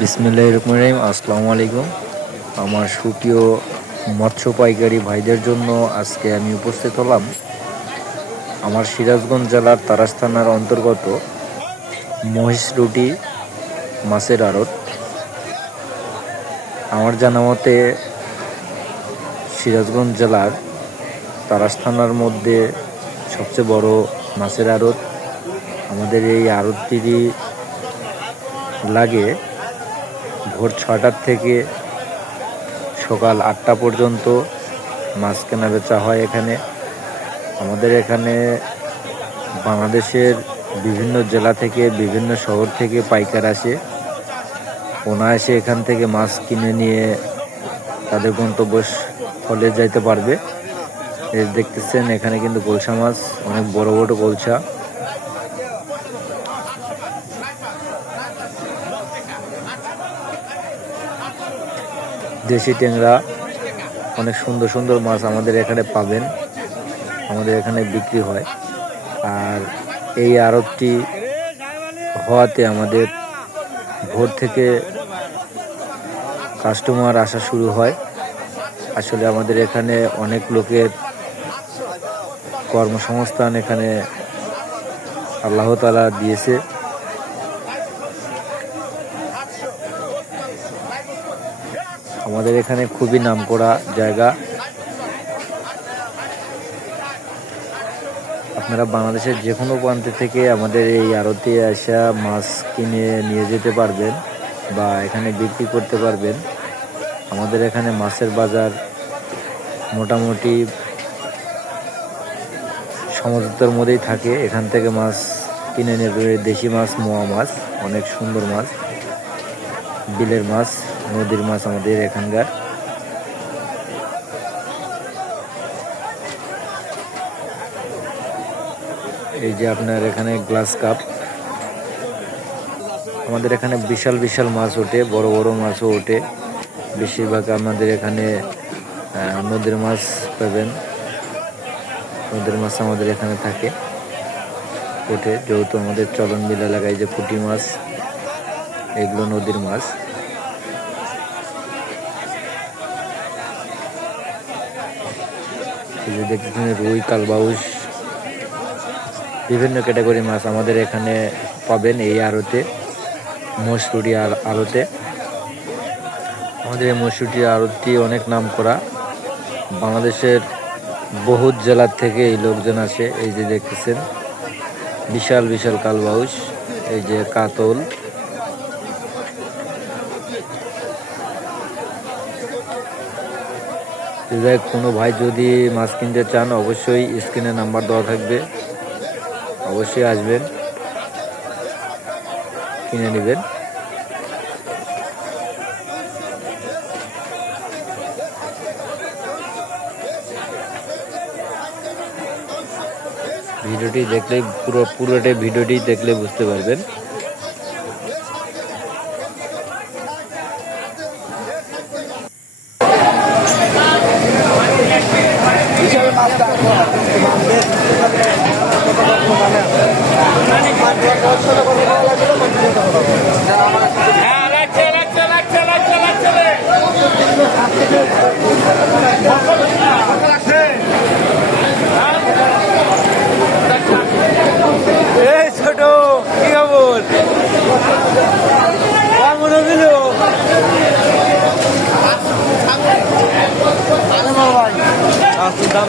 বিসমিল্লাহ রহমান রহিম, আসসালামু আলাইকুম। আমার সুপ্রিয় মৎস্য পাইকারি ভাইদের জন্য আজকে আমি উপস্থিত হলাম আমার সিরাজগঞ্জ জেলার তারাস থানার অন্তর্গত মহিষ রুটি মাছের আড়ত। আমার জানা মতে সিরাজগঞ্জ জেলার তারাস থানার মধ্যে সবচেয়ে বড় মাছের আড়ত। আমাদের এই আড়তটি লাগে ভোর ছটার থেকে সকাল আটটা পর্যন্ত মাছ কেনা বেচা হয় এখানে। আমাদের এখানে বাংলাদেশের বিভিন্ন জেলা থেকে, বিভিন্ন শহর থেকে পাইকার আসে। অনায়াসে এখান থেকে মাছ কিনে নিয়ে তাদের গন্তব্য ফলে যাইতে পারবে। দেখতেছেন এখানে কিন্তু গোলসা মাছ, অনেক বড় বড় গোলসা। দেশি ট্যাংরা, অনেক সুন্দর সুন্দর মাছ আমাদের এখানে পাবেন, আমাদের এখানে বিক্রি হয়। আর এই আড়তটি হওয়াতে আমাদের ভোর থেকে কাস্টমার আসা শুরু হয়। আসলে আমাদের এখানে অনেক লোকের কর্মসংস্থান এখানে আল্লাহ তালা দিয়েছে। আমাদের এখানে খুবই নামকরা জায়গা। আপনারা বাংলাদেশের যে কোনো প্রান্ত থেকে আমাদের এই আড়তে আসা মাছ কিনে নিয়ে যেতে পারবেন বা এখানে বিক্রি করতে পারবেন। আমাদের এখানে মাছের বাজার মোটামুটি সমুদ্রের মধ্যেই থাকে। এখান থেকে মাছ কিনে নেবে দেশি মাছ, মোয়া মাছ, অনেক সুন্দর মাছ। বিলের মাছ, নদীর মাছ আমাদের এখানকার। এই যে আপনার এখানে গ্লাস কাপ। আমাদের এখানে বিশাল বিশাল মাছ ওঠে, বড় বড় মাছও ওঠে। বেশিরভাগ আমাদের এখানে নদীর মাছ পাবেন। নদীর মাছ আমাদের এখানে থাকে, ওঠে। যেহেতু আমাদের চলন বিল এলাকায় যে পুঁটি মাছ, এগুলো নদীর মাছ। যে দেখতেছেন রুই, কালবাউস, বিভিন্ন ক্যাটাগরি মাছ আমাদের এখানে পাবেন এই আড়তে মসুরি আর আড়তে। আমাদের এই মসুরি আড়তটি অনেক নাম করা বাংলাদেশের বহুত জেলার থেকে এই লোকজন আসে, এই যে দেখতেছেন। বিশাল বিশাল কালবাউস, এই যে কাতল। যাই কোনো ভাই যদি মাছ কিনতে চান, অবশ্যই স্ক্রিনে নাম্বার দেওয়া থাকবে। অবশ্যই আসবেন। কিনে নেবেন। ভিডিওটি দেখলে পুরো, পুরোটাই ভিডিওটি দেখলে বুঝতে পারবেন। এই ছোট কি খবর? কেমন দাম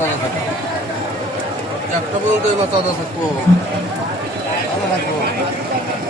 পর্যন্ত থাকব একটা পর্যন্ত এবার মাছ থাকব। তাজা থাকব।